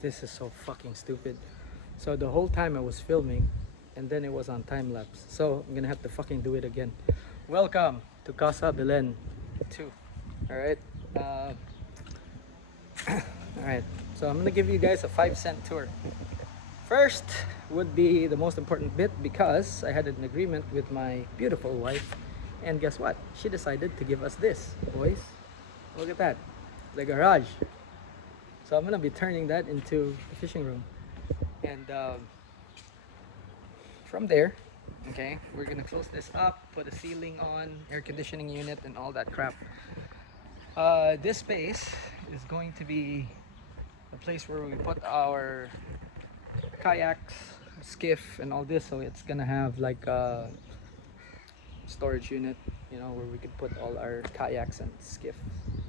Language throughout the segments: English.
This is so fucking stupid. So the whole time I was filming and then it was on time lapse. So I'm gonna have to fucking do it again. Welcome to Casa Belen 2. Alright. Alright. So I'm gonna give you guys a 5-cent tour. First would be the most important bit because I had an agreement with my beautiful wife. And guess what? She decided to give us this, boys. Look at that. The garage. So I'm gonna be turning that into a fishing room. And from there, okay, we're gonna close this up, put a ceiling on, air conditioning unit, and all that crap. This space is going to be a place where we put our kayaks, skiff, and all this. So it's gonna have like a storage unit, you know, where we could put all our kayaks and skiff.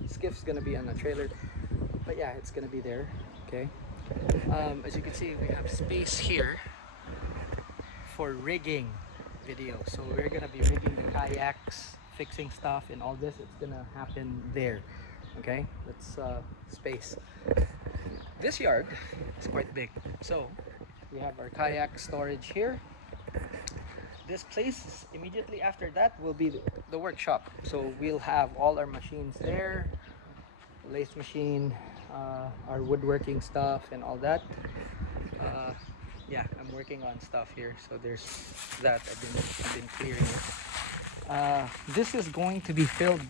Skiff's gonna be on a trailer, but yeah, it's gonna be there. Okay. As you can see, we have space here for rigging video. So we're gonna be rigging the kayaks, fixing stuff, and all this. It's gonna happen there. Okay, that's space. This yard is quite big. So we have our kayak storage here. This place immediately after that will be the workshop. So we'll have all our machines there, lathe machine, our woodworking stuff, and all that. Yeah, I'm working on stuff here, so there's that. I've been clearing it. This is going to be filled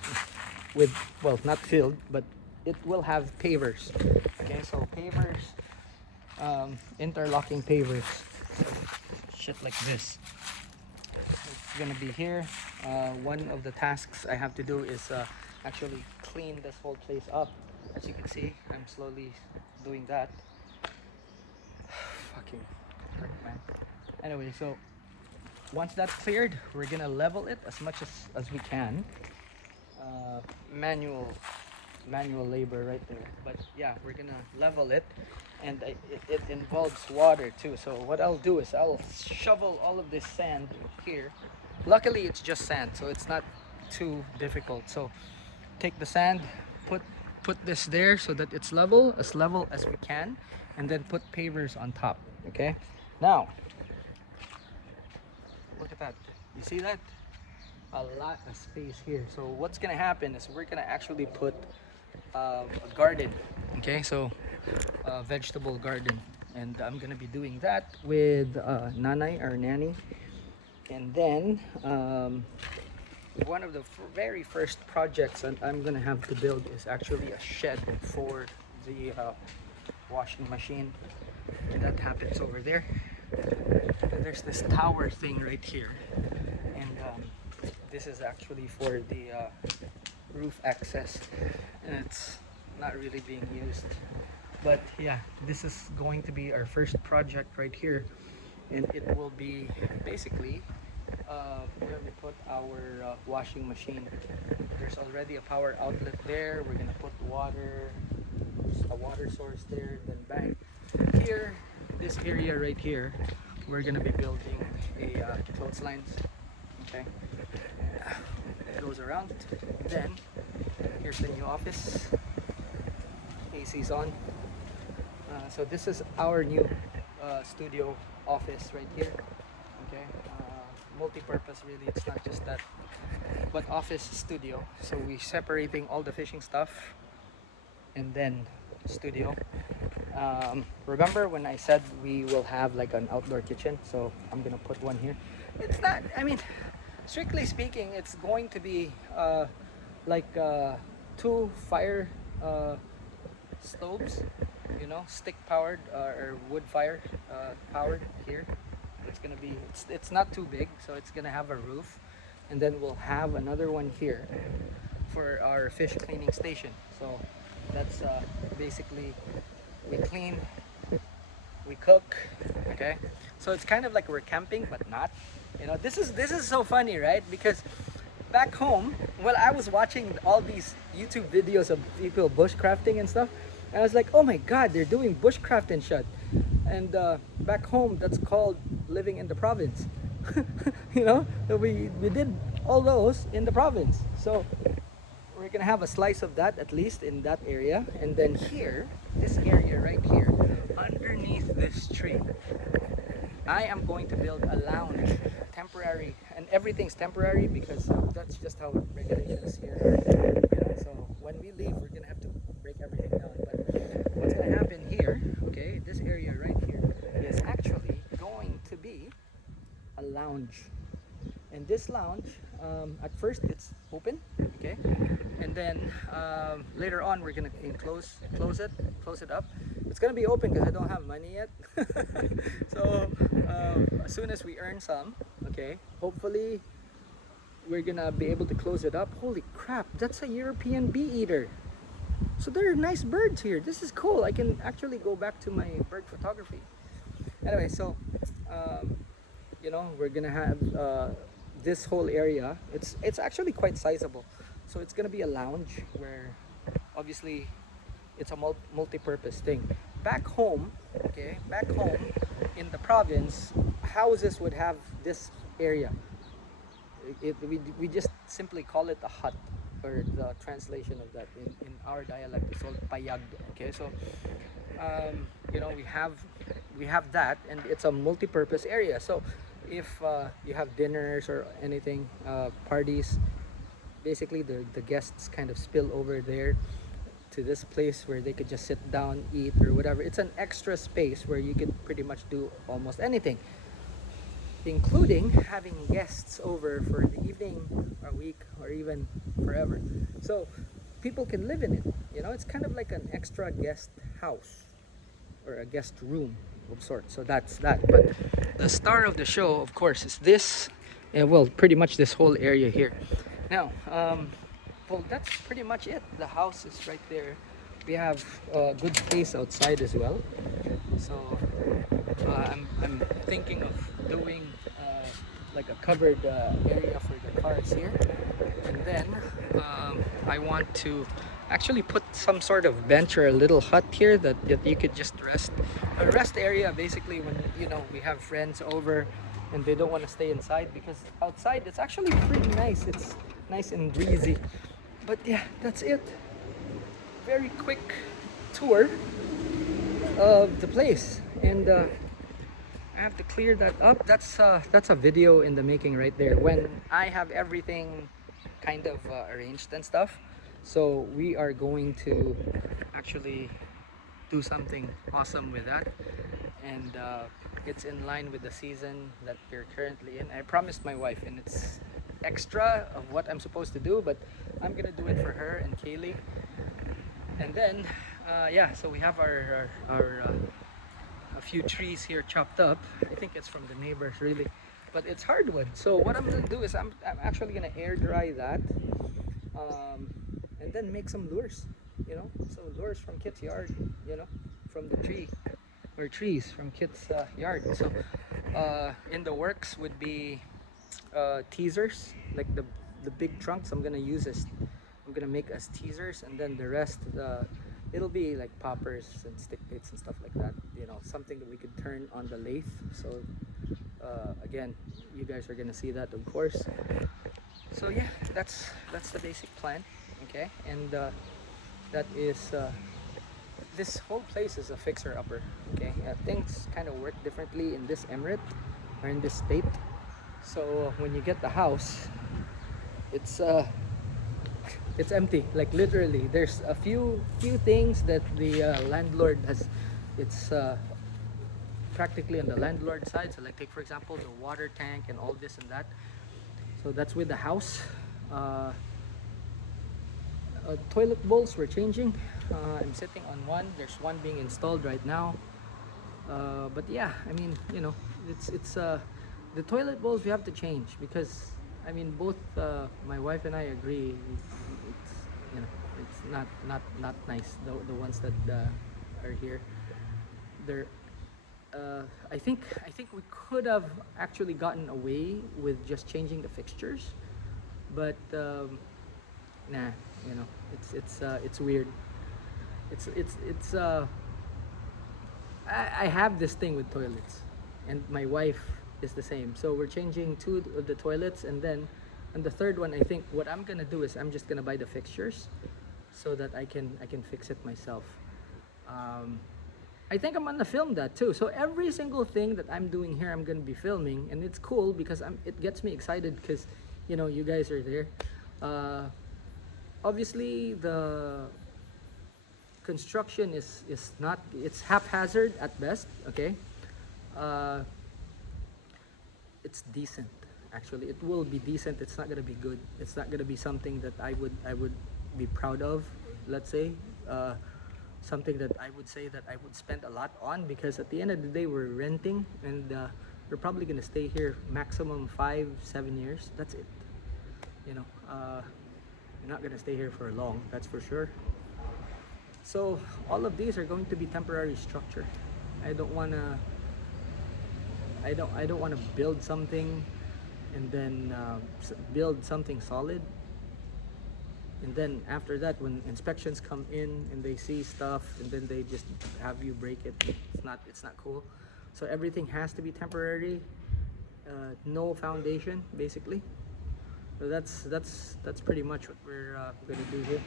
with, well, not filled, but it will have pavers. Okay, so pavers, interlocking pavers, so shit like this. It's gonna be here. One of the tasks I have to do is actually clean this whole place up. As you can see, I'm slowly doing that. Fucking frick, man. Anyway, so once that's cleared, we're gonna level it as much as we can. Manual labor right there, but yeah, we're gonna level it, and it involves water too. So what I'll do is I'll shovel all of this sand here. Luckily it's just sand, so it's not too difficult. So take the sand, put this there so that it's level as we can, and then put pavers on top. Okay, now look at that. You see that? A lot of space here. So what's gonna happen is we're gonna actually put a garden. Okay, so a vegetable garden, and I'm gonna be doing that with Nanay, our nanny. And then one of the very first projects that I'm gonna have to build is actually a shed for the washing machine, and that happens over there. And there's this tower thing right here, and this is actually for the roof access, and it's not really being used. But yeah, this is going to be our first project right here, and it will be basically where we put our washing machine. There's already a power outlet there. We're gonna put water, a water source there, then bang. Here, this area right here, we're gonna be building a clotheslines. Okay, it goes around. Then here's the new office. AC's on. So this is our new studio office right here. Okay, multi-purpose really. It's not just that, but office studio. So we're separating all the fishing stuff, and then studio. Remember when I said we will have like an outdoor kitchen? So I'm gonna put one here. It's not, I mean, strictly speaking, it's going to be like 2 fire stoves, you know, stick powered or wood fire powered here. It's gonna be, it's not too big, so it's gonna have a roof, and then we'll have another one here for our fish cleaning station. So that's basically, we clean, we cook. Okay, so it's kind of like we're camping, but not. You know, this is so funny, right? Because back home, well, I was watching all these YouTube videos of people bushcrafting and stuff, and I was like, oh my god, they're doing bushcraft and shit. And back home, that's called living in the province. You know, we did all those in the province. So we're gonna have a slice of that, at least in that area. And then here, this area right here, tree. I am going to build a lounge, temporary, and everything's temporary because that's just how regulations here are. You know, so when we leave, we're gonna have to break everything down. But what's gonna happen here? Okay, this area right here is actually going to be a lounge. And this lounge, at first it's open, okay, and then later on we're gonna close it up. It's gonna be open because I don't have money yet. So as soon as we earn some, okay, hopefully we're gonna be able to close it up. Holy crap, that's a European bee eater. So there are nice birds here. This is cool. I can actually go back to my bird photography. Anyway, so you know, we're gonna have this whole area. It's actually quite sizable. So it's gonna be a lounge where obviously it's a multi-purpose thing. Back home, okay, back home in the province, houses would have this area. We just simply call it a hut, or the translation of that in our dialect is called payag. Okay, so you know, we have that, and it's a multi-purpose area. So if you have dinners or anything, parties, basically the guests kind of spill over there to this place where they could just sit down, eat, or whatever. It's an extra space where you can pretty much do almost anything, including having guests over for the evening, a week, or even forever. So people can live in it. You know, it's kind of like an extra guest house or a guest room of sorts. So that's that. But the star of the show, of course, is this, well, pretty much this whole area here. Now, well, that's pretty much it. The house is right there. We have a good space outside as well. So I'm thinking of doing like a covered area for the cars here, and then I want to actually put some sort of bench or a little hut here that you could just rest. A rest area basically when, you know, we have friends over and they don't want to stay inside, because outside it's actually pretty nice. It's nice and breezy. But yeah, that's it. Very quick tour of the place, and I have to clear that up. That's a video in the making right there, when I have everything kind of arranged and stuff. So we are going to actually do something awesome with that, and it's in line with the season that we're currently in. I promised my wife, and it's extra of what I'm supposed to do, but I'm gonna do it for her and Kaylee. And then yeah, so we have our a few trees here chopped up. I think it's from the neighbors really, but it's hardwood. So what I'm gonna do is I'm actually gonna air dry that, and then make some lures, you know, so lures from Kit's yard, you know, from the tree, or trees from Kit's yard. So in the works would be teasers, like the big trunks I'm gonna use as, I'm gonna make as teasers, and then the rest it'll be like poppers and stick baits and stuff like that, you know, something that we could turn on the lathe. So again, you guys are gonna see that, of course. So yeah, that's the basic plan, okay? And that is this whole place is a fixer-upper, okay? Things kind of work differently in this emirate or in this state. So when you get the house, it's empty, like literally. There's a few things that the landlord has. It's practically on the landlord side. So like, take for example the water tank and all this and that. So that's with the house. Toilet bowls we're changing. I'm sitting on one. There's one being installed right now. But yeah, I mean, you know, it's the toilet bowls we have to change, because I mean, both my wife and I agree it's, you know, it's not nice, the ones that are here. They're I think we could have actually gotten away with just changing the fixtures, but nah, you know, it's weird. It's I have this thing with toilets, and my wife is the same. So we're changing two of the toilets, and then on the third one, I think what I'm gonna do is I'm just gonna buy the fixtures so that I can fix it myself. I think I'm gonna film that too. So every single thing that I'm doing here, I'm gonna be filming, and it's cool because it gets me excited because, you know, you guys are there. Obviously, the construction is not, it's haphazard at best. Okay, uh, it's decent. Actually, it will be decent. It's not gonna be good. It's not gonna be something that I would be proud of. Let's say. Something that I would say that I would spend a lot on, because at the end of the day we're renting, and we're probably gonna stay here maximum 5-7 years. That's it. You know, we're not gonna stay here for long, that's for sure. So all of these are going to be temporary structure. I don't wanna I don't wanna build something and then build something solid, and then after that when inspections come in and they see stuff and then they just have you break it. It's not cool. So everything has to be temporary, no foundation basically. So that's pretty much what we're gonna do here.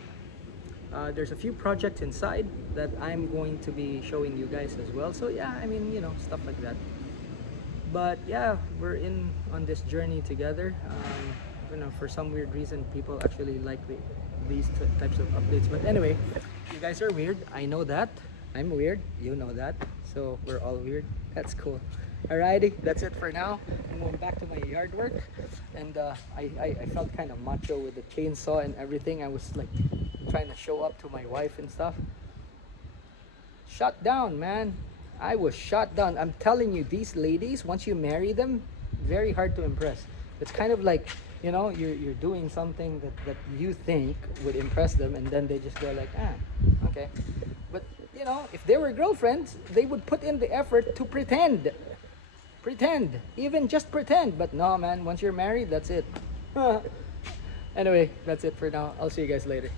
There's a few projects inside that I'm going to be showing you guys as well. So yeah, I mean, you know, stuff like that. But yeah, we're in on this journey together. You know, for some weird reason people actually like these types of updates. But anyway, you guys are weird, I know that. I'm weird, you know that. So we're all weird. That's cool. Alrighty, that's it for now. I'm going back to my yard work, and I felt kind of macho with the chainsaw and everything. I was like trying to show up to my wife and stuff. Shut down, man. I was shot down. I'm telling you, these ladies, once you marry them, very hard to impress. It's kind of like, you know, you're doing something that you think would impress them, and then they just go like, okay. But, you know, if they were girlfriends, they would put in the effort to pretend. Pretend. Even just pretend. But no, man, once you're married, that's it. Anyway, that's it for now. I'll see you guys later.